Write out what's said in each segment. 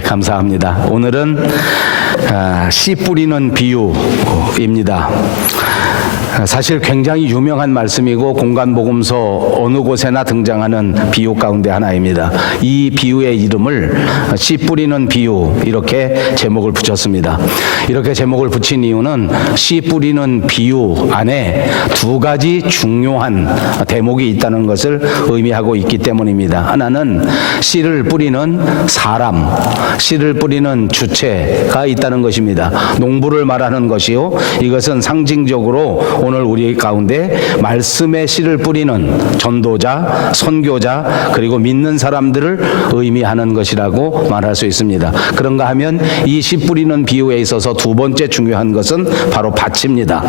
네, 감사합니다. 오늘은 씨 뿌리는 비유입니다. 사실 굉장히 유명한 말씀이고 공간복음서 어느 곳에나 등장하는 비유 가운데 하나입니다. 이 비유의 이름을 씨 뿌리는 비유 이렇게 제목을 붙였습니다. 이렇게 제목을 붙인 이유는 씨 뿌리는 비유 안에 두 가지 중요한 대목이 있다는 것을 의미하고 있기 때문입니다. 하나는 씨를 뿌리는 사람, 씨를 뿌리는 주체가 있다는 것입니다. 농부를 말하는 것이요, 이것은 상징적으로 오늘 우리 가운데 말씀의 씨를 뿌리는 전도자, 선교자, 그리고 믿는 사람들을 의미하는 것이라고 말할 수 있습니다. 그런가 하면 이 씨 뿌리는 비유에 있어서 두 번째 중요한 것은 바로 밭입니다.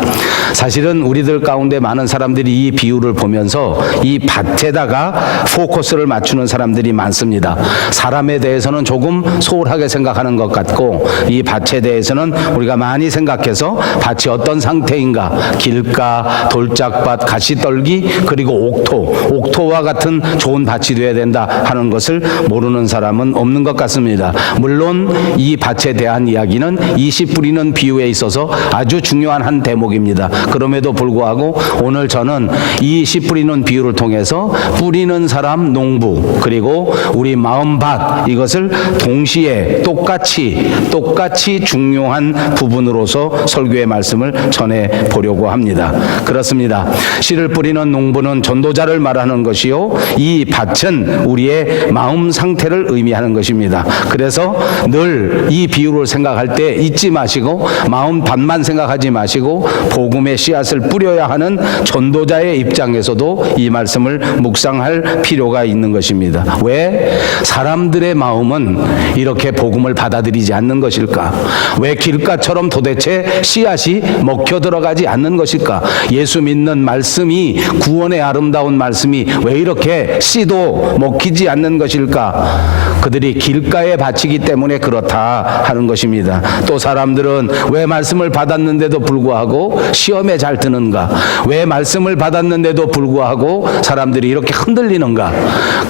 사실은 우리들 가운데 많은 사람들이 이 비유를 보면서 이 밭에다가 포커스를 맞추는 사람들이 많습니다. 사람에 대해서는 조금 소홀하게 생각하는 것 같고, 이 밭에 대해서는 우리가 많이 생각해서 밭이 어떤 상태인가, 길가, 돌짝밭, 가시떨기, 그리고 옥토와 같은 좋은 밭이 되어야 된다 하는 것을 모르는 사람은 없는 것 같습니다. 물론 이 밭에 대한 이야기는 이 씨 뿌리는 비유에 있어서 아주 중요한 한 대목입니다. 그럼에도 불구하고 오늘 저는 이 씨 뿌리는 비유를 통해서 뿌리는 사람, 농부, 그리고 우리 마음밭, 이것을 동시에 똑같이 중요한 부분으로서 설교의 말씀을 전해 보려고 합니다. 그렇습니다. 씨를 뿌리는 농부는 전도자를 말하는 것이요, 이 밭은 우리의 마음 상태를 의미하는 것입니다. 그래서 늘 이 비유를 생각할 때 잊지 마시고, 마음 밭만 생각하지 마시고 복음의 씨앗을 뿌려야 하는 전도자의 입장에서도 이 말씀을 묵상할 필요가 있는 것입니다. 왜 사람들의 마음은 이렇게 복음을 받아들이지 않는 것일까? 왜 길가처럼 도대체 씨앗이 먹혀 들어가지 않는 것일까? 예수 믿는 말씀이, 구원의 아름다운 말씀이 왜 이렇게 씨도 먹히지 않는 것일까? 그들이 길가의 밭이기 때문에 그렇다 하는 것입니다. 또 사람들은 왜 말씀을 받았는데도 불구하고 시험에 잘 드는가? 왜 말씀을 받았는데도 불구하고 사람들이 이렇게 흔들리는가?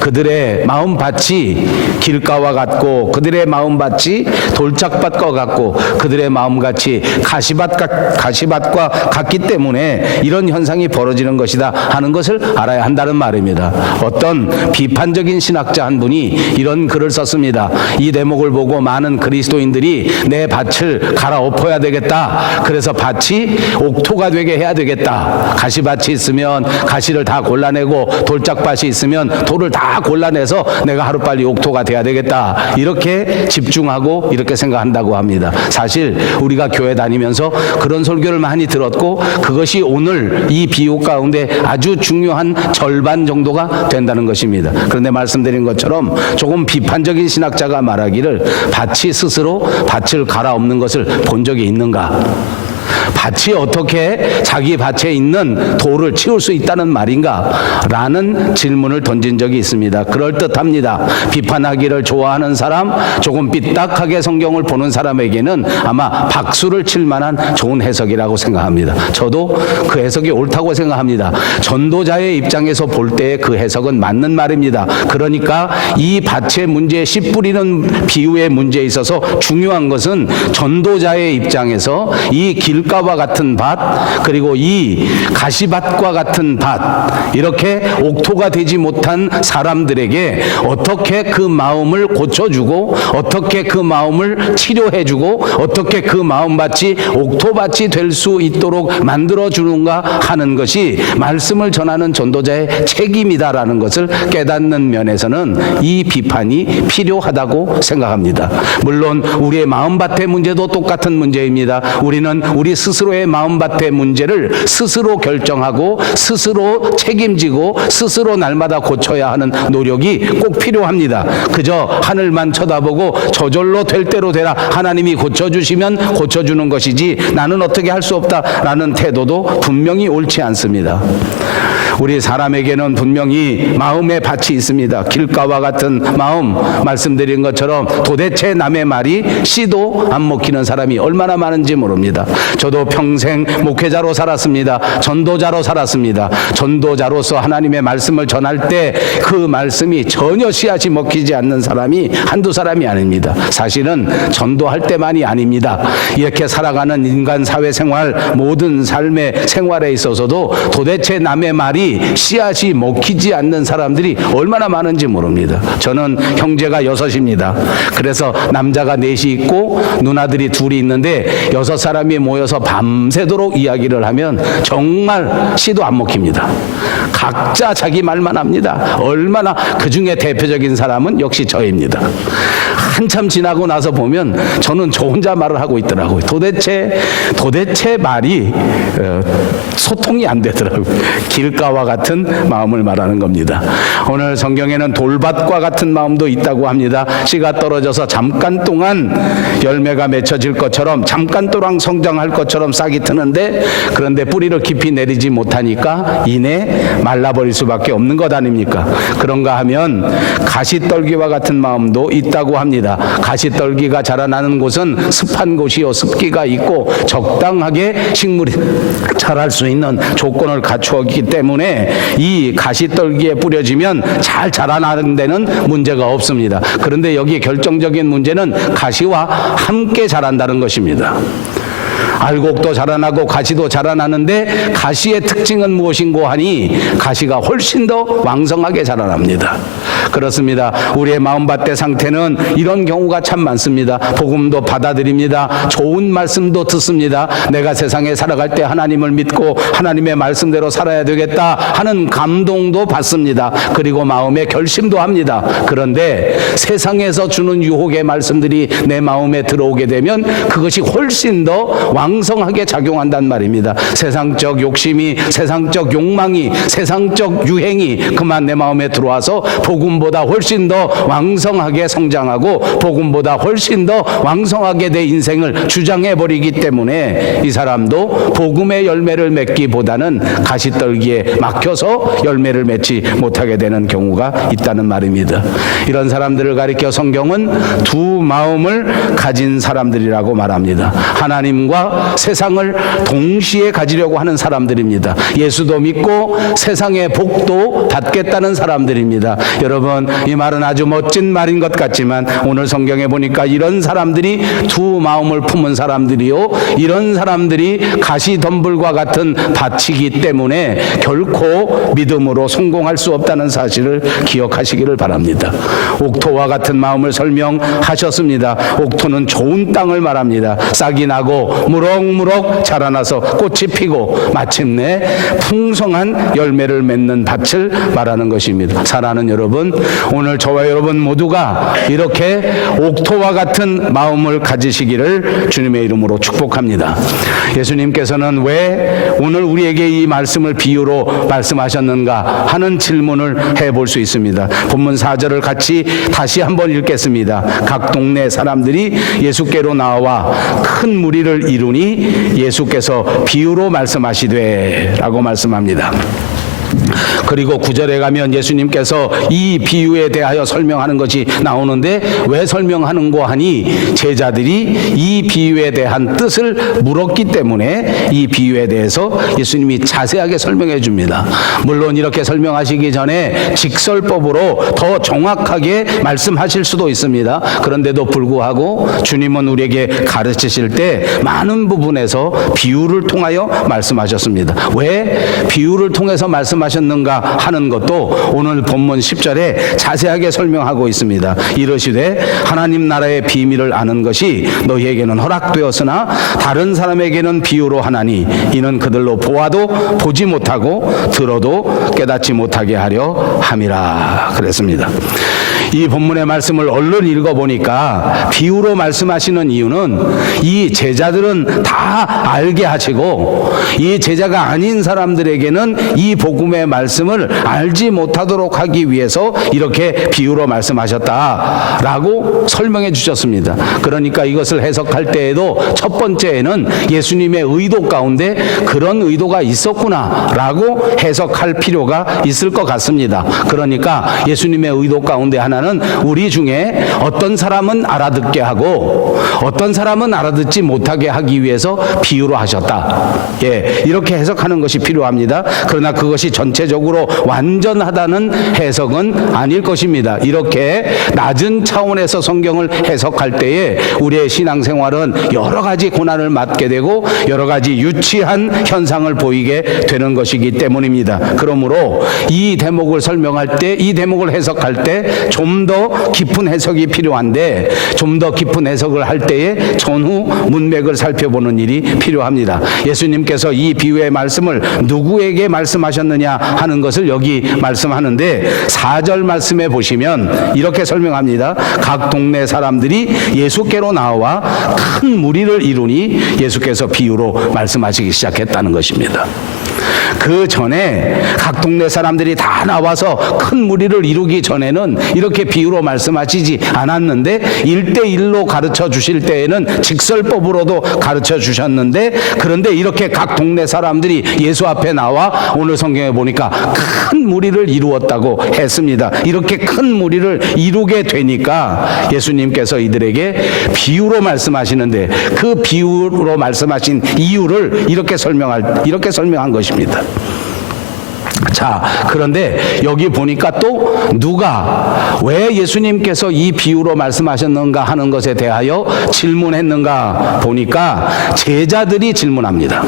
그들의 마음밭이 길가와 같고, 그들의 마음밭이 돌짝밭과 같고, 그들의 마음같이 가시밭과 같기 때문에 이런 현상이 벌어지는 것이다 하는 것을 알아야 한다는 말입니다. 어떤 비판적인 신학자 한 분이 이런 글을 썼습니다. 이 대목을 보고 많은 그리스도인들이 내 밭을 갈아엎어야 되겠다, 그래서 밭이 옥토가 되게 해야 되겠다, 가시밭이 있으면 가시를 다 골라내고 돌짝밭이 있으면 돌을 다 골라내서 내가 하루빨리 옥토가 돼야 되겠다, 이렇게 집중하고 이렇게 생각한다고 합니다. 사실 우리가 교회 다니면서 그런 설교를 많이 들었고, 그것이 오늘 이 비유 가운데 아주 중요한 절반 정도가 된다는 것입니다. 그런데 말씀드린 것처럼 조금 비판적인 신학자가 말하기를 밭이 스스로 밭을 갈아엎는 것을 본 적이 있는가? 밭이 어떻게 자기 밭에 있는 돌을 치울 수 있다는 말인가? 라는 질문을 던진 적이 있습니다. 그럴듯합니다. 비판하기를 좋아하는 사람, 조금 삐딱하게 성경을 보는 사람에게는 아마 박수를 칠 만한 좋은 해석이라고 생각합니다. 저도 그 해석이 옳다고 생각합니다. 전도자의 입장에서 볼 때 그 해석은 맞는 말입니다. 그러니까 이 밭의 문제, 씨 뿌리는 비유의 문제에 있어서 중요한 것은 전도자의 입장에서 이 길가와 같은 밭, 그리고 이 가시밭과 같은 밭, 이렇게 옥토가 되지 못한 사람들에게 어떻게 그 마음을 고쳐주고, 어떻게 그 마음을 치료해주고, 어떻게 그 마음밭이 옥토밭이 될 수 있도록 만들어주는가 하는 것이 말씀을 전하는 전도자의 책임이다라는 것을 깨닫는 면에서는 이 비판이 필요하다고 생각합니다. 물론 우리의 마음밭의 문제도 똑같은 문제입니다. 우리는 우리 스스로의 마음밭의 문제를 스스로 결정하고, 스스로 책임지고, 스스로 날마다 고쳐야 하는 노력이 꼭 필요합니다. 그저 하늘만 쳐다보고 저절로 될 대로 되라, 하나님이 고쳐주시면 고쳐주는 것이지 나는 어떻게 할 수 없다라는 태도도 분명히 옳지 않습니다. 우리 사람에게는 분명히 마음의 밭이 있습니다. 길가와 같은 마음, 말씀드린 것처럼 도대체 남의 말이 씨도 안 먹히는 사람이 얼마나 많은지 모릅니다. 저도 평생 목회자로 살았습니다. 전도자로 살았습니다. 전도자로서 하나님의 말씀을 전할 때 그 말씀이 전혀 씨앗이 먹히지 않는 사람이 한두 사람이 아닙니다. 사실은 전도할 때만이 아닙니다. 이렇게 살아가는 인간 사회생활, 모든 삶의 생활에 있어서도 도대체 남의 말이 씨앗이 먹히지 않는 사람들이 얼마나 많은지 모릅니다. 저는 형제가 6입니다. 그래서 남자가 4이 있고 누나들이 2이 있는데 6사람이 모여서 밤새도록 이야기를 하면 정말 씨도 안 먹힙니다. 각자 자기 말만 합니다. 얼마나 그 중에 대표적인 사람은 역시 저입니다. 한참 지나고 나서 보면 저는 저 혼자 말을 하고 있더라고요. 도대체 말이 소통이 안 되더라고요. 길가와 같은 마음을 말하는 겁니다. 오늘 성경에는 돌밭과 같은 마음도 있다고 합니다. 씨가 떨어져서 잠깐 동안 열매가 맺혀질 것처럼, 잠깐 동안 성장할 것처럼 싹이 트는데, 그런데 뿌리를 깊이 내리지 못하니까 이내 말라버릴 수밖에 없는 것 아닙니까? 그런가 하면 가시떨기와 같은 마음도 있다고 합니다. 가시떨기가 자라나는 곳은 습한 곳이요, 습기가 있고 적당하게 식물이 자랄 수 있는 조건을 갖추었기 때문에 이 가시떨기에 뿌려지면 잘 자라나는 데는 문제가 없습니다. 그런데 여기 결정적인 문제는 가시와 함께 자란다는 것입니다. 알곡도 자라나고 가시도 자라나는데 가시의 특징은 무엇인고 하니 가시가 훨씬 더 왕성하게 자라납니다. 그렇습니다. 우리의 마음밭의 상태는 이런 경우가 참 많습니다. 복음도 받아들입니다. 좋은 말씀도 듣습니다. 내가 세상에 살아갈 때 하나님을 믿고 하나님의 말씀대로 살아야 되겠다 하는 감동도 받습니다. 그리고 마음에 결심도 합니다. 그런데 세상에서 주는 유혹의 말씀들이 내 마음에 들어오게 되면 그것이 훨씬 더 왕성하게 작용한단 말입니다. 세상적 욕심이, 세상적 욕망이, 세상적 유행이 그만 내 마음에 들어와서 복음보다 훨씬 더 왕성하게 성장하고 복음보다 훨씬 더 왕성하게 내 인생을 주장해버리기 때문에 이 사람도 복음의 열매를 맺기보다는 가시떨기에 막혀서 열매를 맺지 못하게 되는 경우가 있다는 말입니다. 이런 사람들을 가리켜 성경은 두 마음을 가진 사람들이라고 말합니다. 하나님과 세상을 동시에 가지려고 하는 사람들입니다. 예수도 믿고 세상의 복도 받겠다는 사람들입니다. 여러분, 이 말은 아주 멋진 말인 것 같지만 오늘 성경에 보니까 이런 사람들이 두 마음을 품은 사람들이요, 이런 사람들이 가시덤불과 같은 밭이기 때문에 결코 믿음으로 성공할 수 없다는 사실을 기억하시기를 바랍니다. 옥토와 같은 마음을 설명하셨습니다. 옥토는 좋은 땅을 말합니다. 싹이 나고 무럭무럭 자라나서 꽃이 피고 마침내 풍성한 열매를 맺는 밭을 말하는 것입니다. 사랑하는 여러분, 오늘 저와 여러분 모두가 이렇게 옥토와 같은 마음을 가지시기를 주님의 이름으로 축복합니다. 예수님께서는 왜 오늘 우리에게 이 말씀을 비유로 말씀하셨는가 하는 질문을 해볼 수 있습니다. 본문 4절을 같이 다시 한번 읽겠습니다. 각 동네 사람들이 예수께로 나와 큰 무리를 이루니 예수께서 비유로 말씀하시되 라고 말씀합니다. 그리고 9절에 가면 예수님께서 이 비유에 대하여 설명하는 것이 나오는데 왜 설명하는고 하니 제자들이 이 비유에 대한 뜻을 물었기 때문에 이 비유에 대해서 예수님이 자세하게 설명해 줍니다. 물론 이렇게 설명하시기 전에 직설법으로 더 정확하게 말씀하실 수도 있습니다. 그런데도 불구하고 주님은 우리에게 가르치실 때 많은 부분에서 비유를 통하여 말씀하셨습니다. 왜 비유를 통해서 말씀하셨는가 하는 것도 오늘 본문 10절에 자세하게 설명하고 있습니다. 이르시되 하나님 나라의 비밀을 아는 것이 너희에게는 허락되었으나 다른 사람에게는 비유로 하나니 이는 그들로 보아도 보지 못하고 들어도 깨닫지 못하게 하려 함이라 그랬습니다. 이 본문의 말씀을 얼른 읽어보니까 비유로 말씀하시는 이유는 이 제자들은 다 알게 하시고 이 제자가 아닌 사람들에게는 이 복음의 말씀을 알지 못하도록 하기 위해서 이렇게 비유로 말씀하셨다라고 설명해 주셨습니다. 그러니까 이것을 해석할 때에도 첫 번째에는 예수님의 의도 가운데 그런 의도가 있었구나라고 해석할 필요가 있을 것 같습니다. 그러니까 예수님의 의도 가운데 하나는 우리 중에 어떤 사람은 알아듣게 하고 어떤 사람은 알아듣지 못하게 하기 위해서 비유로 하셨다. 예, 이렇게 해석하는 것이 필요합니다. 그러나 그것이 전체적으로 완전하다는 해석은 아닐 것입니다. 이렇게 낮은 차원에서 성경을 해석할 때에 우리의 신앙생활은 여러 가지 고난을 맞게 되고 여러 가지 유치한 현상을 보이게 되는 것이기 때문입니다. 그러므로 이 대목을 설명할 때, 이 대목을 해석할 때 좀 더 깊은 해석이 필요한데 좀 더 깊은 해석을 할 때에 전후 문맥을 살펴보는 일이 필요합니다. 예수님께서 이 비유의 말씀을 누구에게 말씀하셨느냐 하는 것을 여기 말씀하는데 4절 말씀에 보시면 이렇게 설명합니다. 각 동네 사람들이 예수께로 나와 큰 무리를 이루니 예수께서 비유로 말씀하시기 시작했다는 것입니다. 그 전에 각 동네 사람들이 다 나와서 큰 무리를 이루기 전에는 이렇게 비유로 말씀하시지 않았는데 1대1로 가르쳐 주실 때에는 직설법으로도 가르쳐 주셨는데 그런데 이렇게 각 동네 사람들이 예수 앞에 나와 오늘 성경에 보니까 큰 무리를 이루었다고 했습니다. 이렇게 큰 무리를 이루게 되니까 예수님께서 이들에게 비유로 말씀하시는데 그 비유로 말씀하신 이유를 이렇게 설명한 것입니다. 자, 그런데 여기 보니까 또 누가 왜 예수님께서 이 비유로 말씀하셨는가 하는 것에 대하여 질문했는가 보니까 제자들이 질문합니다.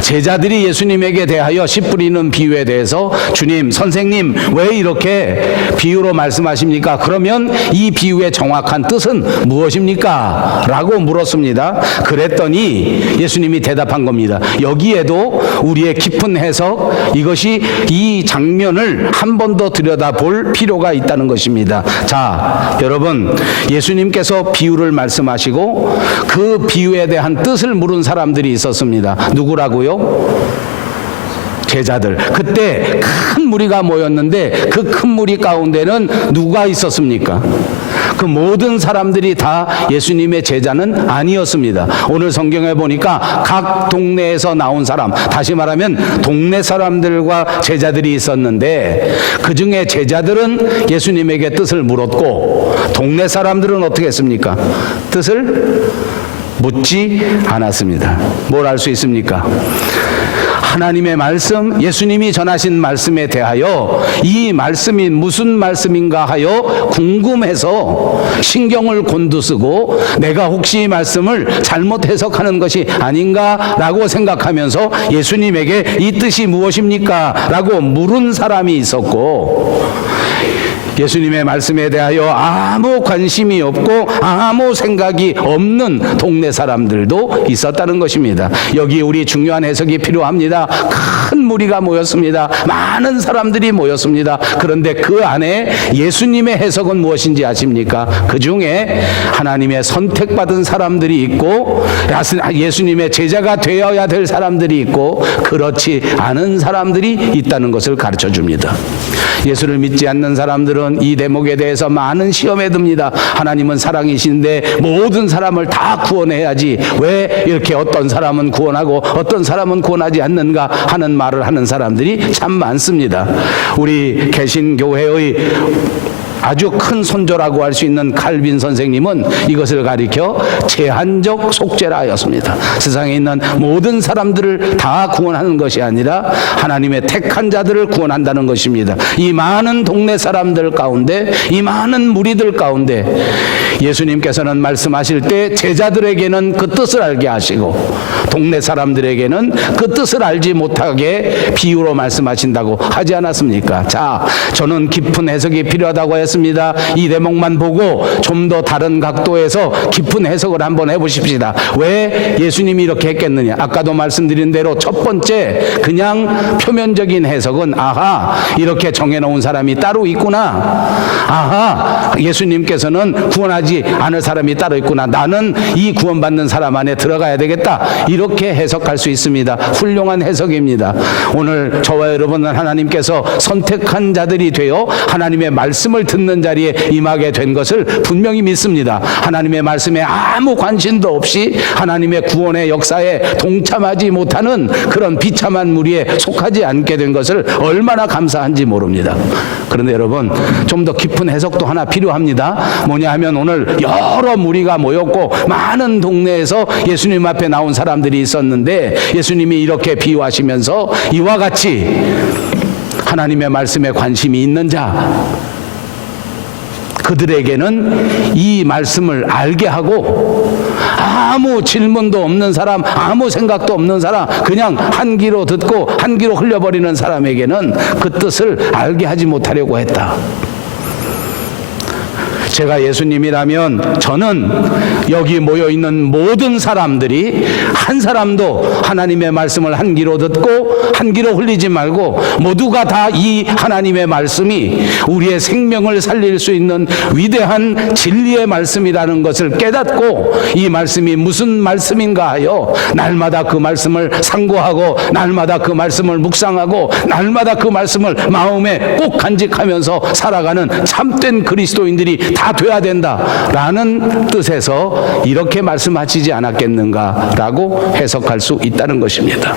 제자들이 예수님에게 대하여 씨 뿌리는 비유에 대해서 주님, 선생님 왜 이렇게 비유로 말씀하십니까? 그러면 이 비유의 정확한 뜻은 무엇입니까? 라고 물었습니다. 그랬더니 예수님이 대답한 겁니다. 여기에도 우리의 깊은 해석, 이것이 이 장면을 한 번 더 들여다볼 필요가 있다는 것입니다. 자, 여러분, 예수님께서 비유를 말씀하시고 그 비유에 대한 뜻을 물은 사람들이 있었습니다. 누구라고요? 제자들. 그때 큰 무리가 모였는데 그 큰 무리 가운데는 누가 있었습니까? 그 모든 사람들이 다 예수님의 제자는 아니었습니다. 오늘 성경에 보니까 각 동네에서 나온 사람, 다시 말하면 동네 사람들과 제자들이 있었는데 그 중에 제자들은 예수님에게 뜻을 물었고 동네 사람들은 어떻게 했습니까? 뜻을 묻지 않았습니다. 뭘 알 수 있습니까? 하나님의 말씀, 예수님이 전하신 말씀에 대하여 이 말씀이 무슨 말씀인가 하여 궁금해서 신경을 곤두쓰고 내가 혹시 이 말씀을 잘못 해석하는 것이 아닌가라고 생각하면서 예수님에게 이 뜻이 무엇입니까? 라고 물은 사람이 있었고 예수님의 말씀에 대하여 아무 관심이 없고 아무 생각이 없는 동네 사람들도 있었다는 것입니다. 여기 우리 중요한 해석이 필요합니다. 큰 무리가 모였습니다. 많은 사람들이 모였습니다. 그런데 그 안에 예수님의 해석은 무엇인지 아십니까? 그 중에 하나님의 선택받은 사람들이 있고 예수님의 제자가 되어야 될 사람들이 있고 그렇지 않은 사람들이 있다는 것을 가르쳐 줍니다. 예수를 믿지 않는 사람들은 이 대목에 대해서 많은 시험에 듭니다. 하나님은 사랑이신데 모든 사람을 다 구원해야지 왜 이렇게 어떤 사람은 구원하고 어떤 사람은 구원하지 않는가 하는 말을 하는 사람들이 참 많습니다. 우리 개신교회의 아주 큰 선조라고 할 수 있는 칼빈 선생님은 이것을 가리켜 제한적 속죄라 하였습니다. 세상에 있는 모든 사람들을 다 구원하는 것이 아니라 하나님의 택한 자들을 구원한다는 것입니다. 이 많은 동네 사람들 가운데, 이 많은 무리들 가운데 예수님께서는 말씀하실 때 제자들에게는 그 뜻을 알게 하시고 동네 사람들에게는 그 뜻을 알지 못하게 비유로 말씀하신다고 하지 않았습니까? 자, 저는 깊은 해석이 필요하다고 했습니다. 되었습니다. 이 대목만 보고 좀 더 다른 각도에서 깊은 해석을 한번 해보십시다. 왜 예수님이 이렇게 했겠느냐? 아까도 말씀드린 대로 첫 번째 그냥 표면적인 해석은 아하, 이렇게 정해놓은 사람이 따로 있구나. 아하, 예수님께서는 구원하지 않을 사람이 따로 있구나. 나는 이 구원받는 사람 안에 들어가야 되겠다. 이렇게 해석할 수 있습니다. 훌륭한 해석입니다. 오늘 저와 여러분은 하나님께서 선택한 자들이 되어 하나님의 말씀을 듣는 자리에 임하게 된 것을 분명히 믿습니다. 하나님의 말씀에 아무 관심도 없이 하나님의 구원의 역사에 동참하지 못하는 그런 비참한 무리에 속하지 않게 된 것을 얼마나 감사한지 모릅니다. 그런데 여러분, 좀 더 깊은 해석도 하나 필요합니다. 뭐냐 하면 오늘 여러 무리가 모였고 많은 동네에서 예수님 앞에 나온 사람들이 있었는데 예수님이 이렇게 비유하시면서 이와 같이 하나님의 말씀에 관심이 있는 자, 그들에게는 이 말씀을 알게 하고 아무 질문도 없는 사람, 아무 생각도 없는 사람, 그냥 한 귀로 듣고 한 귀로 흘려버리는 사람에게는 그 뜻을 알게 하지 못하려고 했다. 제가 예수님이라면 저는 여기 모여있는 모든 사람들이 한 사람도 하나님의 말씀을 한 귀로 듣고 한 귀로 흘리지 말고 모두가 다 이 하나님의 말씀이 우리의 생명을 살릴 수 있는 위대한 진리의 말씀이라는 것을 깨닫고 이 말씀이 무슨 말씀인가 하여 날마다 그 말씀을 상고하고 날마다 그 말씀을 묵상하고 날마다 그 말씀을 마음에 꼭 간직하면서 살아가는 참된 그리스도인들이 다 돼야 된다라는 뜻에서 이렇게 말씀하시지 않았겠는가라고 해석할 수 있다는 것입니다.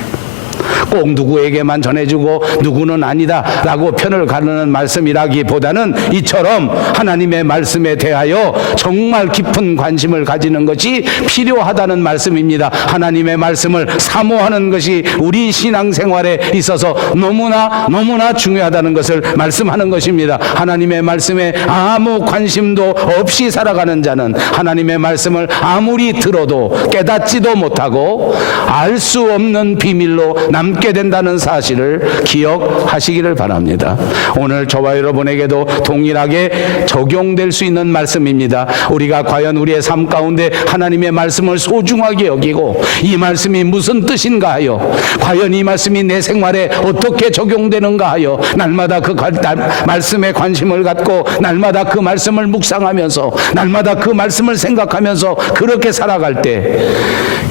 꼭 누구에게만 전해주고 누구는 아니다 라고 편을 가르는 말씀이라기보다는 이처럼 하나님의 말씀에 대하여 정말 깊은 관심을 가지는 것이 필요하다는 말씀입니다. 하나님의 말씀을 사모하는 것이 우리 신앙생활에 있어서 너무나 중요하다는 것을 말씀하는 것입니다. 하나님의 말씀에 아무 관심도 없이 살아가는 자는 하나님의 말씀을 아무리 들어도 깨닫지도 못하고 알 수 없는 비밀로 남게 된다는 사실을 기억하시기를 바랍니다. 오늘 저와 여러분에게도 동일하게 적용될 수 있는 말씀입니다. 우리가 과연 우리의 삶 가운데 하나님의 말씀을 소중하게 여기고 이 말씀이 무슨 뜻인가 하여 과연 이 말씀이 내 생활에 어떻게 적용되는가 하여 날마다 그 말씀에 관심을 갖고 날마다 그 말씀을 묵상하면서 날마다 그 말씀을 생각하면서 그렇게 살아갈 때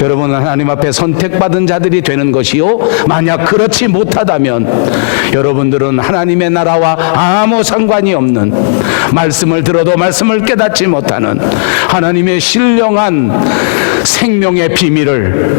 여러분은 하나님 앞에 선택받은 자들이 되는 것이요, 만약 그렇지 못하다면 여러분들은 하나님의 나라와 아무 상관이 없는, 말씀을 들어도 말씀을 깨닫지 못하는 하나님의 신령한 생명의 비밀을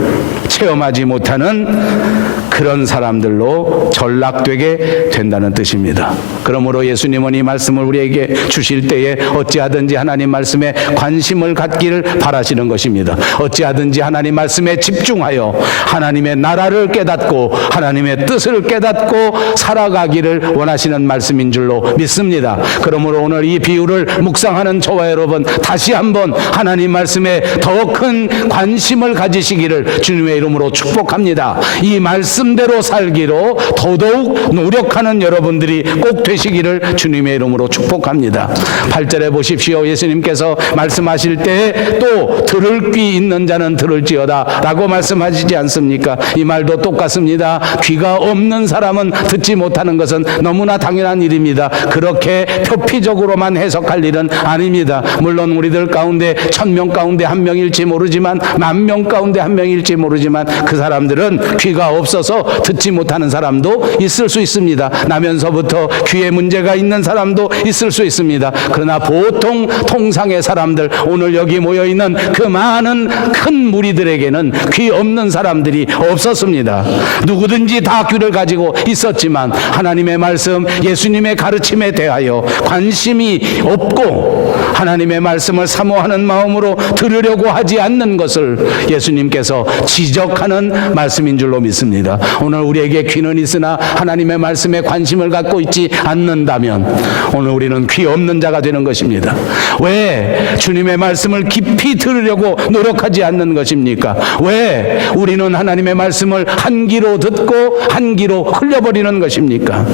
체험하지 못하는 그런 사람들로 전락되게 된다는 뜻입니다. 그러므로 예수님은 이 말씀을 우리에게 주실 때에 어찌하든지 하나님 말씀에 관심을 갖기를 바라시는 것입니다. 어찌하든지 하나님 말씀에 집중하여 하나님의 나라를 깨닫고 하나님의 뜻을 깨닫고 살아가기를 원하시는 말씀인 줄로 믿습니다. 그러므로 오늘 이 비유를 묵상하는 저와 여러분, 다시 한번 하나님 말씀에 더 큰 관심을 가지시기를 주님의 이름으로 축복합니다. 이 말씀대로 살기로 더더욱 노력하는 여러분들이 꼭 되시기를 주님의 이름으로 축복합니다. 8절에 보십시오. 예수님께서 말씀하실 때 또 들을 귀 있는 자는 들을지어다 라고 말씀하시지 않습니까? 이 말도 똑같습니다. 귀가 없는 사람은 듣지 못하는 것은 너무나 당연한 일입니다. 그렇게 표피적으로만 해석할 일은 아닙니다. 물론 우리들 가운데 1000명 가운데 한 명일지 모르지만, 10,000명 가운데 한 명일지 모르지만 그 사람들은 귀가 없어서 듣지 못하는 사람도 있을 수 있습니다. 나면서부터 귀에 문제가 있는 사람도 있을 수 있습니다. 그러나 보통 통상의 사람들, 오늘 여기 모여있는 그 많은 큰 무리들에게는 귀 없는 사람들이 없었습니다. 누구든지 다 귀를 가지고 있었지만 하나님의 말씀, 예수님의 가르침에 대하여 관심이 없고 하나님의 말씀을 사모하는 마음으로 들으려고 하지 않는 것을 예수님께서 지적하는 말씀인 줄로 믿습니다. 오늘 우리에게 귀는 있으나 하나님의 말씀에 관심을 갖고 있지 않는다면 오늘 우리는 귀 없는 자가 되는 것입니다. 왜 주님의 말씀을 깊이 들으려고 노력하지 않는 것입니까? 왜 우리는 하나님의 말씀을 한 귀로 듣고 한 귀로 흘려버리는 것입니까?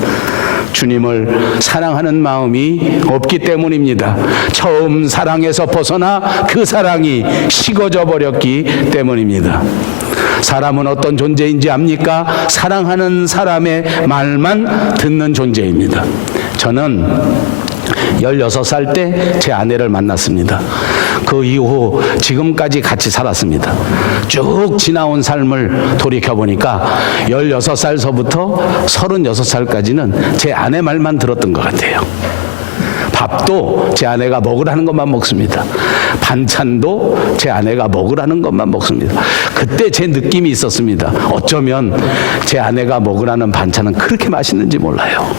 주님을 사랑하는 마음이 없기 때문입니다. 처음 사랑에서 벗어나 그 사랑이 식어져 버렸기 때문입니다. 사람은 어떤 존재인지 압니까? 사랑하는 사람의 말만 듣는 존재입니다. 저는 16살 때 제 아내를 만났습니다. 그 이후 지금까지 같이 살았습니다. 쭉 지나온 삶을 돌이켜보니까 16살서부터 36살까지는 제 아내 말만 들었던 것 같아요. 밥도 제 아내가 먹으라는 것만 먹습니다. 반찬도 제 아내가 먹으라는 것만 먹습니다. 그때 제 느낌이 있었습니다. 어쩌면 제 아내가 먹으라는 반찬은 그렇게 맛있는지 몰라요.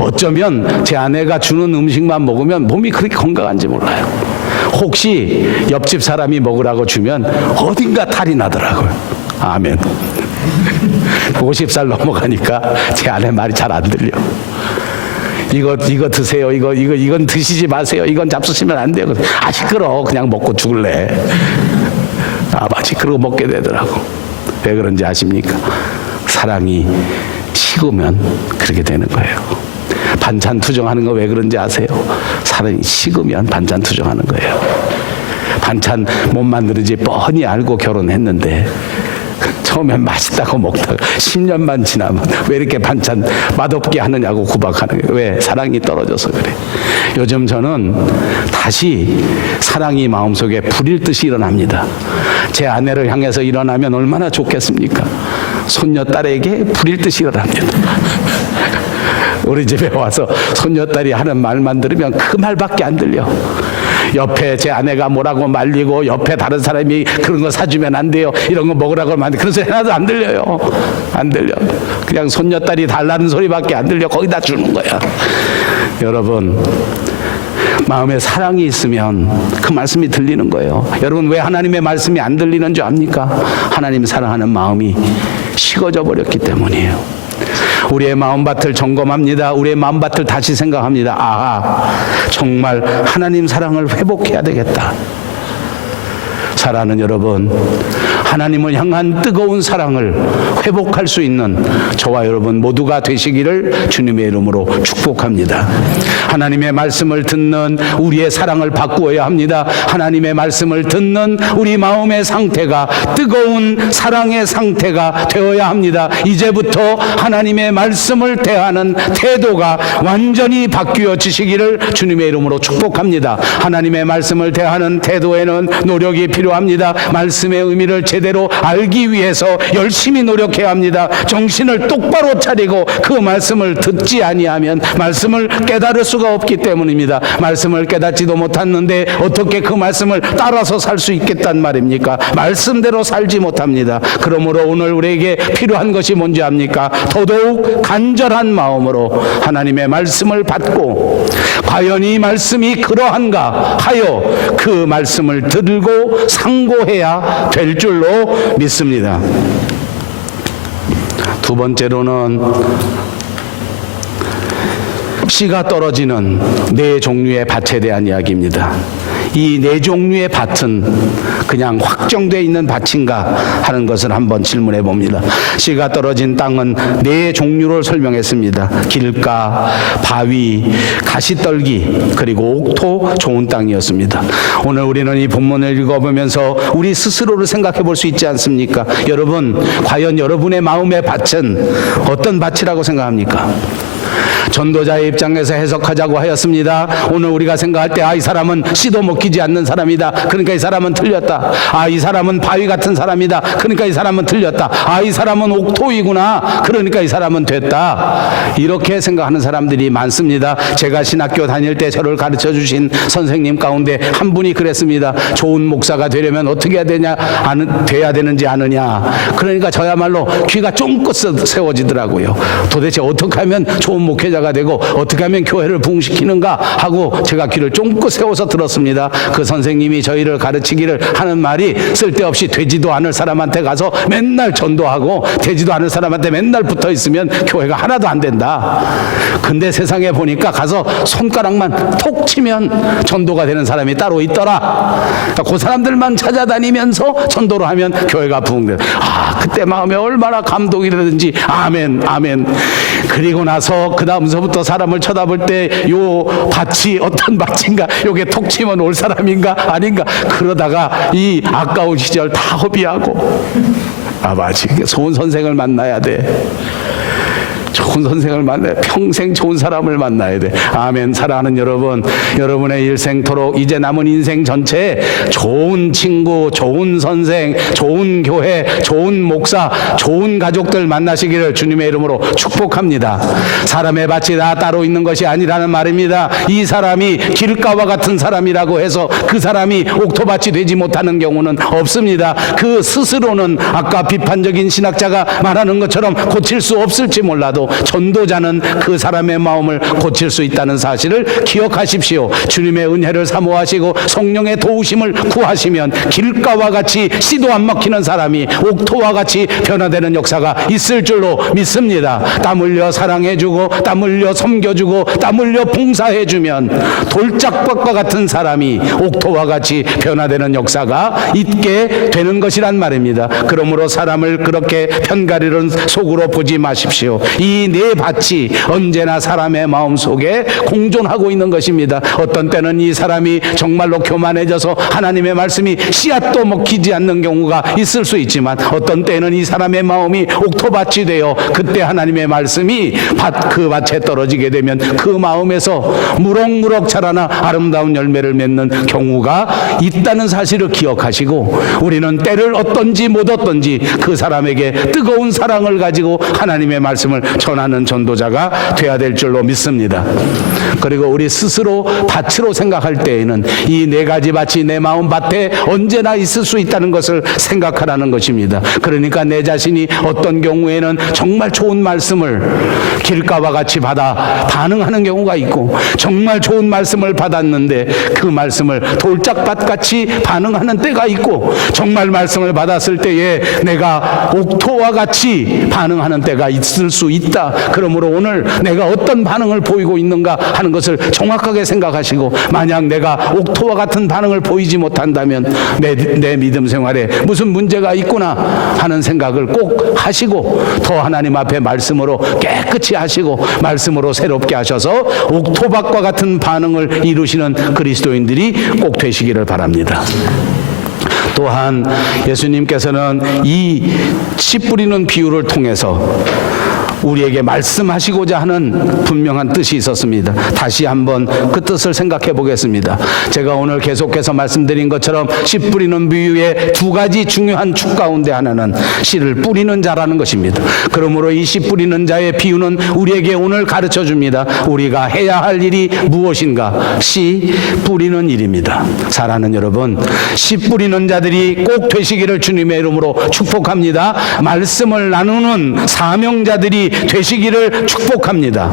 어쩌면 제 아내가 주는 음식만 먹으면 몸이 그렇게 건강한지 몰라요. 혹시 옆집 사람이 먹으라고 주면 어딘가 탈이 나더라고요. 아멘. 50살 넘어가니까 제 아내 말이 잘 안 들려. 이거 드세요. 이건 드시지 마세요. 이건 잡수시면 안 돼요. 아, 시끄러워. 그냥 먹고 죽을래. 아버지, 그러고 먹게 되더라고. 왜 그런지 아십니까? 사랑이 식으면 그렇게 되는 거예요. 반찬 투정하는 거 왜 그런지 아세요? 사랑이 식으면 반찬 투정하는 거예요. 반찬 못 만드는지 뻔히 알고 결혼했는데 처음엔 맛있다고 먹다가 10년만 지나면 왜 이렇게 반찬 맛없게 하느냐고 구박하는 거예요. 왜? 사랑이 떨어져서 그래. 요즘 저는 다시 사랑이 마음속에 불일 듯이 일어납니다. 제 아내를 향해서 일어나면 얼마나 좋겠습니까? 손녀딸에게 불일 듯이 일어납니다. 우리 집에 와서 손녀딸이 하는 말만 들으면 그 말밖에 안 들려. 옆에 제 아내가 뭐라고 말리고 옆에 다른 사람이 그런 거 사주면 안 돼요, 이런 거 먹으라고 하면 안 돼, 그런 소리 하나도 안 들려요. 안 들려. 그냥 손녀딸이 달라는 소리밖에 안 들려. 거기다 주는 거야. 여러분, 마음에 사랑이 있으면 그 말씀이 들리는 거예요. 여러분, 왜 하나님의 말씀이 안 들리는 줄 압니까? 하나님 사랑하는 마음이 식어져 버렸기 때문이에요. 우리의 마음밭을 점검합니다. 우리의 마음밭을 다시 생각합니다. 아, 정말 하나님 사랑을 회복해야 되겠다. 사랑하는 여러분, 하나님을 향한 뜨거운 사랑을 회복할 수 있는 저와 여러분 모두가 되시기를 주님의 이름으로 축복합니다. 하나님의 말씀을 듣는 우리의 사랑을 바꾸어야 합니다. 하나님의 말씀을 듣는 우리 마음의 상태가 뜨거운 사랑의 상태가 되어야 합니다. 이제부터 하나님의 말씀을 대하는 태도가 완전히 바뀌어지시기를 주님의 이름으로 축복합니다. 하나님의 말씀을 대하는 태도에는 노력이 필요합니다. 말씀의 의미를 제대로 알기 위해서 열심히 노력해야 합니다. 정신을 똑바로 차리고 그 말씀을 듣지 아니하면 말씀을 깨달을 수가 없기 때문입니다. 말씀을 깨닫지도 못했는데 어떻게 그 말씀을 따라서 살 수 있겠단 말입니까? 말씀대로 살지 못합니다. 그러므로 오늘 우리에게 필요한 것이 뭔지 압니까? 더더욱 간절한 마음으로 하나님의 말씀을 받고 과연 이 말씀이 그러한가 하여 그 말씀을 들고 상고해야 될 줄로 믿습니다. 두 번째로는 씨가 떨어지는 네 종류의 밭에 대한 이야기입니다. 이 네 종류의 밭은 그냥 확정되어 있는 밭인가 하는 것을 한번 질문해 봅니다. 씨가 떨어진 땅은 네 종류를 설명했습니다. 길가, 바위, 가시떨기, 그리고 옥토, 좋은 땅이었습니다. 오늘 우리는 이 본문을 읽어보면서 우리 스스로를 생각해 볼 수 있지 않습니까? 여러분, 과연 여러분의 마음의 밭은 어떤 밭이라고 생각합니까? 전도자의 입장에서 해석하자고 하였습니다. 오늘 우리가 생각할 때, 이 사람은 씨도 먹히지 않는 사람이다. 그러니까 이 사람은 틀렸다. 이 사람은 바위 같은 사람이다. 그러니까 이 사람은 틀렸다. 이 사람은 옥토이구나. 그러니까 이 사람은 됐다. 이렇게 생각하는 사람들이 많습니다. 제가 신학교 다닐 때 저를 가르쳐 주신 선생님 가운데 한 분이 그랬습니다. 좋은 목사가 되려면 어떻게 해야 돼야 되는지 아느냐. 그러니까 저야말로 귀가 쫑긋 세워지더라고요. 도대체 어떻게 하면 좋은 목회자가 목사가 되고 어떻게 하면 교회를 부흥시키는가 하고 제가 귀를 쫑긋 세워서 들었습니다. 그 선생님이 저희를 가르치기를 하는 말이 쓸데없이 되지도 않을 사람한테 가서 맨날 전도하고 되지도 않을 사람한테 맨날 붙어 있으면 교회가 하나도 안 된다. 근데 세상에 보니까 가서 손가락만 톡 치면 전도가 되는 사람이 따로 있더라. 그러니까 그 사람들만 찾아다니면서 전도를 하면 교회가 부흥된다. 그때 마음에 얼마나 감동이 되든지 아멘 아멘. 그리고 나서 그 다음서부터 사람을 쳐다볼 때 요 밭이 어떤 밭인가, 요게 톡 치면 올 사람인가 아닌가, 그러다가 이 아까운 시절 다 허비하고 맞지. 좋은 선생을 만나야 돼. 좋은 선생을 만나야 돼. 평생 좋은 사람을 만나야 돼. 아멘. 사랑하는 여러분, 여러분의 일생토록 이제 남은 인생 전체에 좋은 친구, 좋은 선생, 좋은 교회, 좋은 목사, 좋은 가족들 만나시기를 주님의 이름으로 축복합니다. 사람의 밭이 다 따로 있는 것이 아니라는 말입니다. 이 사람이 길가와 같은 사람이라고 해서 그 사람이 옥토밭이 되지 못하는 경우는 없습니다. 그 스스로는 아까 비판적인 신학자가 말하는 것처럼 고칠 수 없을지 몰라도 전도자는 그 사람의 마음을 고칠 수 있다는 사실을 기억하십시오. 주님의 은혜를 사모하시고 성령의 도우심을 구하시면 길가와 같이 씨도 안 먹히는 사람이 옥토와 같이 변화되는 역사가 있을 줄로 믿습니다. 땀 흘려 사랑해주고 땀 흘려 섬겨주고 땀 흘려 봉사해주면 돌짝밭과 같은 사람이 옥토와 같이 변화되는 역사가 있게 되는 것이란 말입니다. 그러므로 사람을 그렇게 편가르는 속으로 보지 마십시오. 이 네 밭이 언제나 사람의 마음속에 공존하고 있는 것입니다. 어떤 때는 이 사람이 정말로 교만해져서 하나님의 말씀이 씨앗도 먹히지 않는 경우가 있을 수 있지만, 어떤 때는 이 사람의 마음이 옥토밭이 되어 그때 하나님의 말씀이 그 밭에 떨어지게 되면 그 마음에서 무럭무럭 자라나 아름다운 열매를 맺는 경우가 있다는 사실을 기억하시고, 우리는 때를 얻든지 못 얻든지 그 사람에게 뜨거운 사랑을 가지고 하나님의 말씀을 전하는 전도자가 돼야 될 줄로 믿습니다. 그리고 우리 스스로 밭으로 생각할 때에는 이 네 가지 밭이 내 마음 밭에 언제나 있을 수 있다는 것을 생각하라는 것입니다. 그러니까 내 자신이 어떤 경우에는 정말 좋은 말씀을 길가와 같이 받아 반응하는 경우가 있고, 정말 좋은 말씀을 받았는데 그 말씀을 돌짝밭같이 반응하는 때가 있고, 정말 말씀을 받았을 때에 내가 옥토와 같이 반응하는 때가 있을 수 있다. 그러므로 오늘 내가 어떤 반응을 보이고 있는가 하는 것을 정확하게 생각하시고, 만약 내가 옥토와 같은 반응을 보이지 못한다면 내 믿음 생활에 무슨 문제가 있구나 하는 생각을 꼭 하시고, 더 하나님 앞에 말씀으로 깨끗이 하시고 말씀으로 새롭게 하셔서 옥토밭과 같은 반응을 이루시는 그리스도인들이 꼭 되시기를 바랍니다. 또한 예수님께서는 이 씨 뿌리는 비유를 통해서 우리에게 말씀하시고자 하는 분명한 뜻이 있었습니다. 다시 한번 그 뜻을 생각해 보겠습니다. 제가 오늘 계속해서 말씀드린 것처럼 씨 뿌리는 비유의 두 가지 중요한 축 가운데 하나는 씨를 뿌리는 자라는 것입니다. 그러므로 이 씨 뿌리는 자의 비유는 우리에게 오늘 가르쳐 줍니다. 우리가 해야 할 일이 무엇인가? 씨 뿌리는 일입니다. 사랑하는 여러분, 씨 뿌리는 자들이 꼭 되시기를 주님의 이름으로 축복합니다. 말씀을 나누는 사명자들이 되시기를 축복합니다.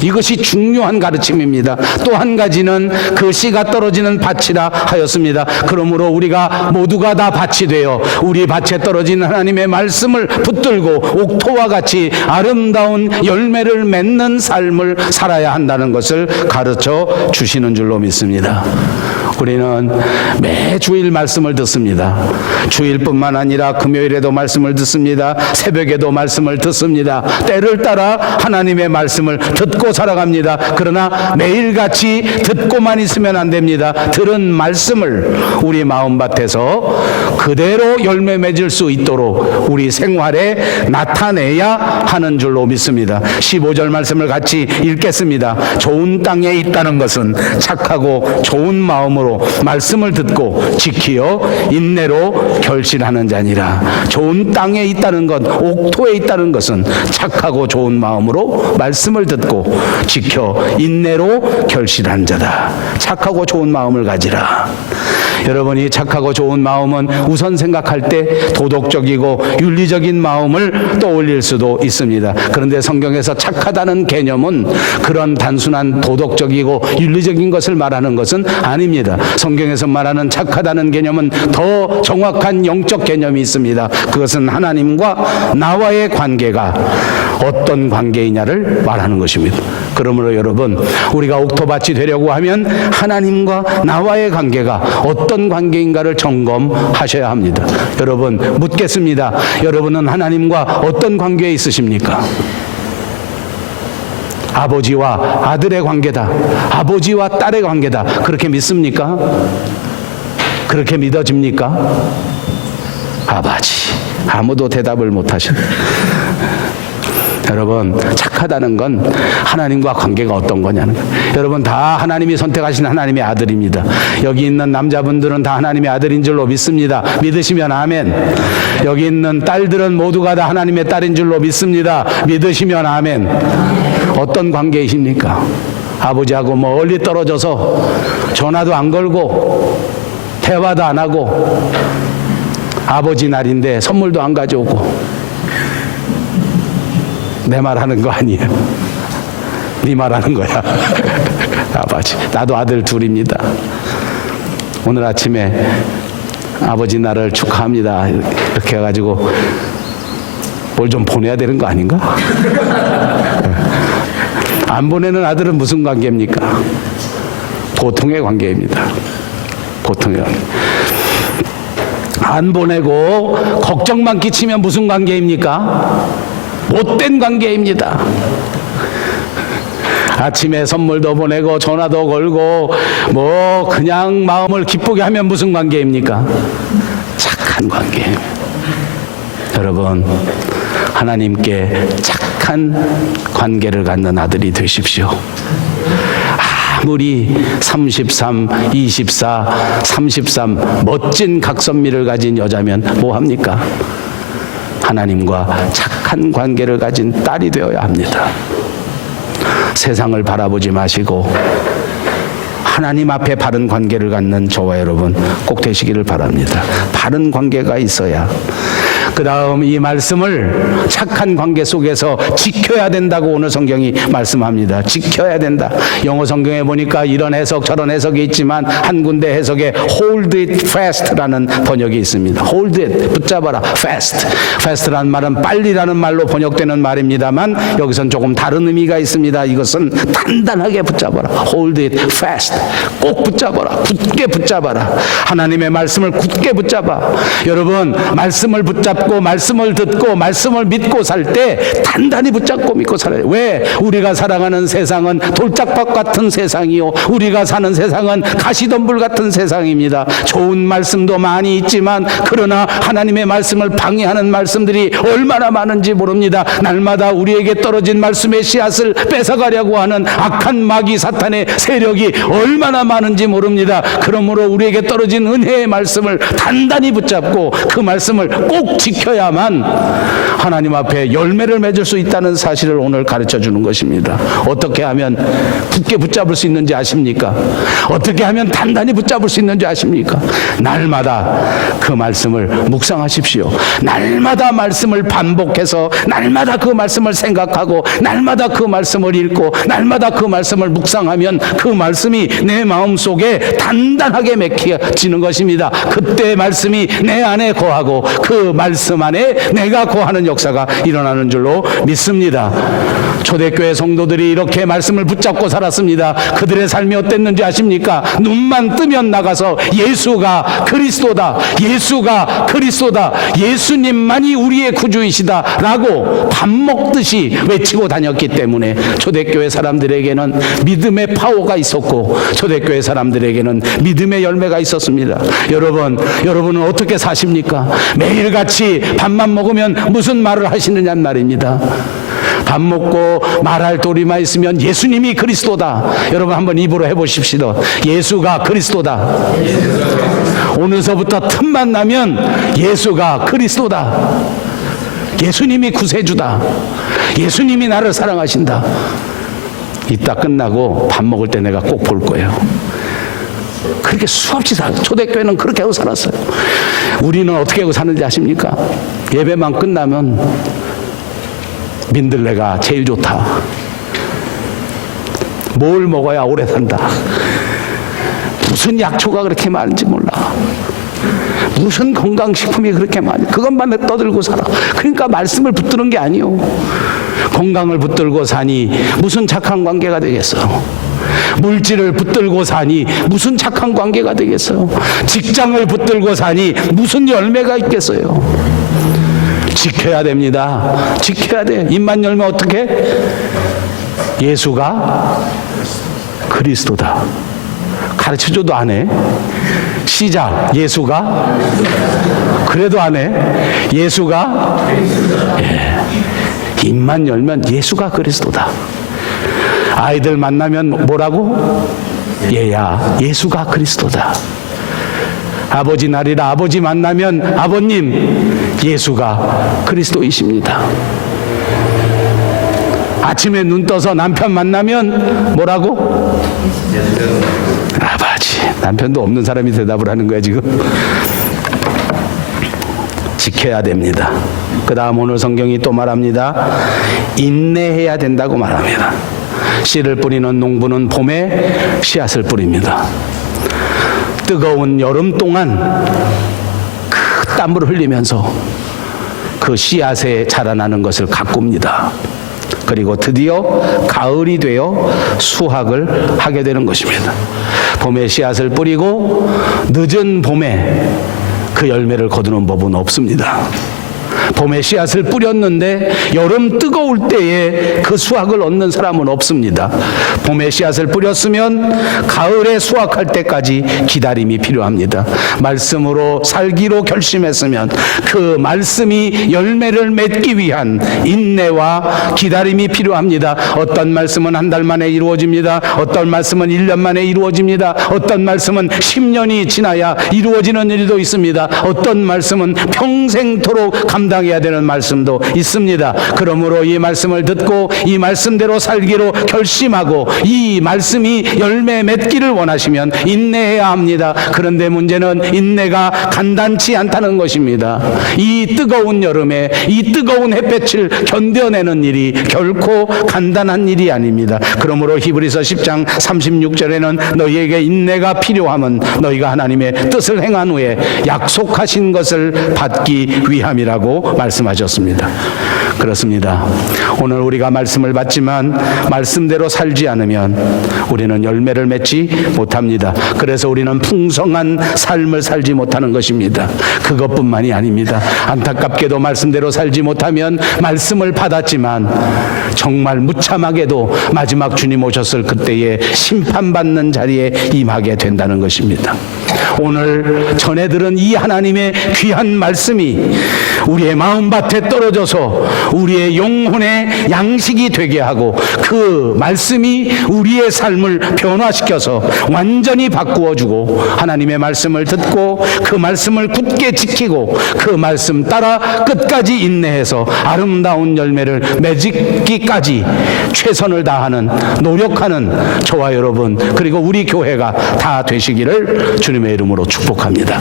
이것이 중요한 가르침입니다. 또 한 가지는 그 씨가 떨어지는 밭이라 하였습니다. 그러므로 우리가 모두가 다 밭이 되어 우리 밭에 떨어진 하나님의 말씀을 붙들고 옥토와 같이 아름다운 열매를 맺는 삶을 살아야 한다는 것을 가르쳐 주시는 줄로 믿습니다. 우리는 매 주일 말씀을 듣습니다. 주일뿐만 아니라 금요일에도 말씀을 듣습니다. 새벽에도 말씀을 듣습니다. 때를 따라 하나님의 말씀을 듣고 살아갑니다. 그러나 매일같이 듣고만 있으면 안 됩니다. 들은 말씀을 우리 마음밭에서 그대로 열매 맺을 수 있도록 우리 생활에 나타내야 하는 줄로 믿습니다. 15절 말씀을 같이 읽겠습니다. 좋은 땅에 있다는 것은 착하고 좋은 마음으로 말씀을 듣고 지키어 인내로 결실하는 자니라. 좋은 땅에 있다는 것, 옥토에 있다는 것은 착하고 좋은 마음으로 말씀을 듣고 지켜 인내로 결실한 자다. 착하고 좋은 마음을 가지라. 여러분이 착하고 좋은 마음은 우선 생각할 때 도덕적이고 윤리적인 마음을 떠올릴 수도 있습니다. 그런데 성경에서 착하다는 개념은 그런 단순한 도덕적이고 윤리적인 것을 말하는 것은 아닙니다. 성경에서 말하는 착하다는 개념은 더 정확한 영적 개념이 있습니다. 그것은 하나님과 나와의 관계가 어떤 관계이냐를 말하는 것입니다. 그러므로 여러분, 우리가 옥토밭이 되려고 하면 하나님과 나와의 관계가 어떤 관계인가를 점검하셔야 합니다. 여러분, 묻겠습니다. 여러분은 하나님과 어떤 관계에 있으십니까? 아버지와 아들의 관계다, 아버지와 딸의 관계다, 그렇게 믿습니까? 그렇게 믿어집니까? 아버지, 아무도 대답을 못하시네. 여러분, 착하다는 건 하나님과 관계가 어떤 거냐는 거예요. 여러분, 다 하나님이 선택하신 하나님의 아들입니다. 여기 있는 남자분들은 다 하나님의 아들인 줄로 믿습니다. 믿으시면 아멘. 여기 있는 딸들은 모두가 다 하나님의 딸인 줄로 믿습니다. 믿으시면 아멘. 어떤 관계이십니까? 아버지하고 멀리 떨어져서 전화도 안 걸고 대화도 안 하고 아버지 날인데 선물도 안 가져오고. 내 말하는 거 아니에요. 네 말하는 거야. 아버지, 나도 아들 둘입니다. 오늘 아침에 아버지 날을 축하합니다 이렇게 해가지고 뭘 좀 보내야 되는 거 아닌가? 안 보내는 아들은 무슨 관계입니까? 보통의 관계입니다. 보통의 관계. 안 보내고 걱정만 끼치면 무슨 관계입니까? 못된 관계입니다. 아침에 선물도 보내고 전화도 걸고 뭐 그냥 마음을 기쁘게 하면 무슨 관계입니까? 착한 관계예요. 여러분, 하나님께 착한 관계를 갖는 아들이 되십시오. 아무리 33, 24, 33 멋진 각선미를 가진 여자면 뭐합니까? 하나님과 착한 관계를 가진 딸이 되어야 합니다. 세상을 바라보지 마시고 하나님 앞에 바른 관계를 갖는 저와 여러분 꼭 되시기를 바랍니다. 바른 관계가 있어야 그 다음 이 말씀을 착한 관계 속에서 지켜야 된다고 오늘 성경이 말씀합니다. 지켜야 된다. 영어 성경에 보니까 이런 해석 저런 해석이 있지만 한 군데 해석에 hold it fast라는 번역이 있습니다. hold it, 붙잡아라. fast. fast라는 말은 빨리라는 말로 번역되는 말입니다만 여기선 조금 다른 의미가 있습니다. 이것은 단단하게 붙잡아라. hold it fast. 꼭 붙잡아라. 굳게 붙잡아라. 하나님의 말씀을 굳게 붙잡아. 여러분, 말씀을 붙잡고 말씀을 듣고 말씀을 믿고 살 때 단단히 붙잡고 믿고 살아요. 왜? 우리가 살아가는 세상은 돌짝밭 같은 세상이요, 우리가 사는 세상은 가시덤불 같은 세상입니다. 좋은 말씀도 많이 있지만 그러나 하나님의 말씀을 방해하는 말씀들이 얼마나 많은지 모릅니다. 날마다 우리에게 떨어진 말씀의 씨앗을 뺏어가려고 하는 악한 마귀 사탄의 세력이 얼마나 많은지 모릅니다. 그러므로 우리에게 떨어진 은혜의 말씀을 단단히 붙잡고 그 말씀을 꼭 지켜야만 하나님 앞에 열매를 맺을 수 있다는 사실을 오늘 가르쳐 주는 것입니다. 어떻게 하면 굳게 붙잡을 수 있는지 아십니까? 어떻게 하면 단단히 붙잡을 수 있는지 아십니까? 날마다 그 말씀을 묵상하십시오. 날마다 말씀을 반복해서 날마다 그 말씀을 생각하고 날마다 그 말씀을 읽고 날마다 그 말씀을 묵상하면 그 말씀이 내 마음속에 단단하게 맺혀지는 것입니다. 그때 말씀이 내 안에 거하고 그 말씀 안에 내가 거하는 역사가 일어나는 줄로 믿습니다. 초대교회 성도들이 이렇게 말씀을 붙잡고 살았습니다. 그들의 삶이 어땠는지 아십니까? 눈만 뜨면 나가서 예수가 그리스도다, 예수가 그리스도다, 예수님만이 우리의 구주이시다 라고 밥 먹듯이 외치고 다녔기 때문에 초대교회 사람들에게는 믿음의 파워가 있었고 초대교회 사람들에게는 믿음의 열매가 있었습니다. 여러분은 어떻게 사십니까? 매일같이 밥만 먹으면 무슨 말을 하시느냐는 말입니다. 밥 먹고 말할 도리만 있으면 예수님이 그리스도다. 여러분 한번 입으로 해보십시다. 예수가 그리스도다. 오늘서부터 틈만 나면 예수가 그리스도다. 예수님이 구세주다. 예수님이 나를 사랑하신다. 이따 끝나고 밥 먹을 때 내가 꼭 볼 거예요. 그렇게 수없이 초대교회는 그렇게 하고 살았어요. 우리는 어떻게 하고 사는지 아십니까? 예배만 끝나면 민들레가 제일 좋다. 뭘 먹어야 오래 산다. 무슨 약초가 그렇게 많은지 몰라. 무슨 건강식품이 그렇게 많이, 그것만 떠들고 살아. 그러니까 말씀을 붙드는 게 아니요. 건강을 붙들고 사니 무슨 착한 관계가 되겠어. 물질을 붙들고 사니 무슨 착한 관계가 되겠어요. 직장을 붙들고 사니 무슨 열매가 있겠어요. 지켜야 됩니다. 지켜야 돼. 입만 열면 어떻게? 예수가 그리스도다. 가르쳐줘도 안 해. 시작. 예수가 그래도 안 해. 예수가 입만 열면 예수가 그리스도다. 아이들 만나면 뭐라고? 얘야, 예수가 그리스도다. 아버지 날이라 아버지 만나면 아버님, 예수가 그리스도이십니다. 아침에 눈 떠서 남편 만나면 뭐라고? 아버지. 남편도 없는 사람이 대답을 하는 거야 지금. 지켜야 됩니다. 그 다음 오늘 성경이 또 말합니다. 인내해야 된다고 말합니다. 씨를 뿌리는 농부는 봄에 씨앗을 뿌립니다. 뜨거운 여름 동안 그 땀을 흘리면서 그 씨앗에 자라나는 것을 가꿉니다. 그리고 드디어 가을이 되어 수확을 하게 되는 것입니다. 봄에 씨앗을 뿌리고 늦은 봄에 그 열매를 거두는 법은 없습니다. 봄에 씨앗을 뿌렸는데 여름 뜨거울 때에 그 수확을 얻는 사람은 없습니다. 봄에 씨앗을 뿌렸으면 가을에 수확할 때까지 기다림이 필요합니다. 말씀으로 살기로 결심했으면 그 말씀이 열매를 맺기 위한 인내와 기다림이 필요합니다. 어떤 말씀은 한 달 만에 이루어집니다. 어떤 말씀은 1년 만에 이루어집니다. 어떤 말씀은 10년이 지나야 이루어지는 일도 있습니다. 어떤 말씀은 평생토록 감당해야 되는 말씀도 있습니다. 그러므로 이 말씀을 듣고 이 말씀대로 살기로 결심하고 이 말씀이 열매 맺기를 원하시면 인내해야 합니다. 그런데 문제는 인내가 간단치 않다는 것입니다. 이 뜨거운 여름에 이 뜨거운 햇볕을 견뎌내는 일이 결코 간단한 일이 아닙니다. 그러므로 히브리서 10장 36절에는 너희에게 인내가 필요함은 너희가 하나님의 뜻을 행한 후에 약속하신 것을 받기 위함이라고 말씀하셨습니다. 그렇습니다. 오늘 우리가 말씀을 받지만 말씀대로 살지 않으면 우리는 열매를 맺지 못합니다. 그래서 우리는 풍성한 삶을 살지 못하는 것입니다. 그것뿐만이 아닙니다. 안타깝게도 말씀대로 살지 못하면 말씀을 받았지만 정말 무참하게도 마지막 주님 오셨을 그때에 심판받는 자리에 임하게 된다는 것입니다. 오늘 전해 들은 이 하나님의 귀한 말씀이 우리의 마음밭에 떨어져서 우리의 영혼의 양식이 되게 하고 그 말씀이 우리의 삶을 변화시켜서 완전히 바꾸어주고 하나님의 말씀을 듣고 그 말씀을 굳게 지키고 그 말씀 따라 끝까지 인내해서 아름다운 열매를 맺기까지 최선을 다하는 노력하는 저와 여러분 그리고 우리 교회가 다 되시기를 주님의 이름으로 축복합니다.